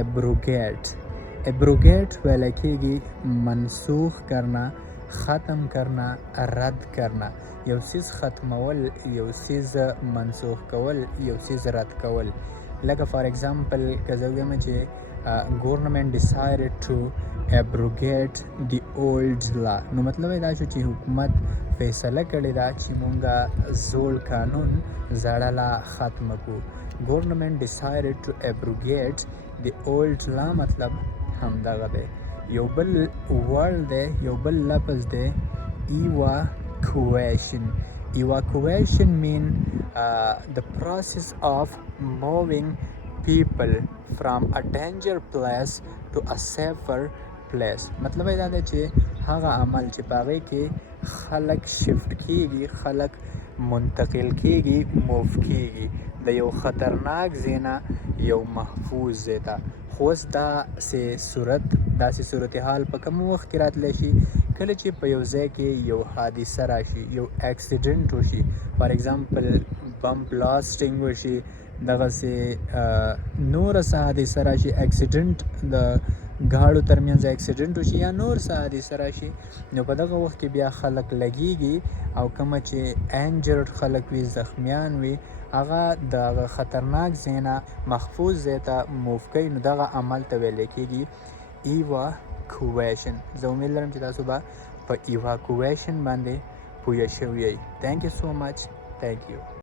ابروگیٹ ویل کېږي منسوخ کرنا، ختم کرنا، رد کرنا. یو څیز ختمول، یو څیز منسوخ کول، یو څیز رد کول. لکه فار ایگزامپل که زه ویم چې ګورنمنټ ډیسایډډ ټو ابروگیټ دی اولډ لا، نو مطلب یې دا شو چې حکومت فیصله کړې ده چې مونږه زوړ قانون زړه لا ختمه کړو. ګورنمنټ ډیسایډډ ټو ابروگیټ دی اولډ لا مطلب همدغه دی. یو بل ورډ دی، یو بل لفظ دی evacuation. Evacuation mean the process of moving people from a danger place to a safer place. مطلب دا دی چې هغه عمل چې په هغې کې خلک شفت کېږي، خلک منتقل کېږي، موف کېږي د یو خطرناک ځای نه یو محفوظ ځای ته. خو اوس داسې صورتحال په کوم وخت کې راتلی شي؟ کله چې په یو ځای کې یو حادثه راشي، یو اکسیډنټ وشي، فار ایگزامپل بم بلاسټینګ وشي، دغسې نوره څه حادثه راشي، اکسیډنټ د ګاډو ترمنځ اکسیډنټ وشي یا نور څه حادثه راشي، نو په دغه وخت کې بیا خلک لګیږي او کومه چې انجرډ خلک وي، زخمیان وي، هغه د هغه خطرناک ځای نه محفوظ ځای ته موف کوي. نو دغه عمل ته ویلی کېږي ایواکویشن. زه امید لرم چې تاسو به په ایواکویشن باندې پوه شوي یئ. تھینک یو سو مچ. تھینک یو.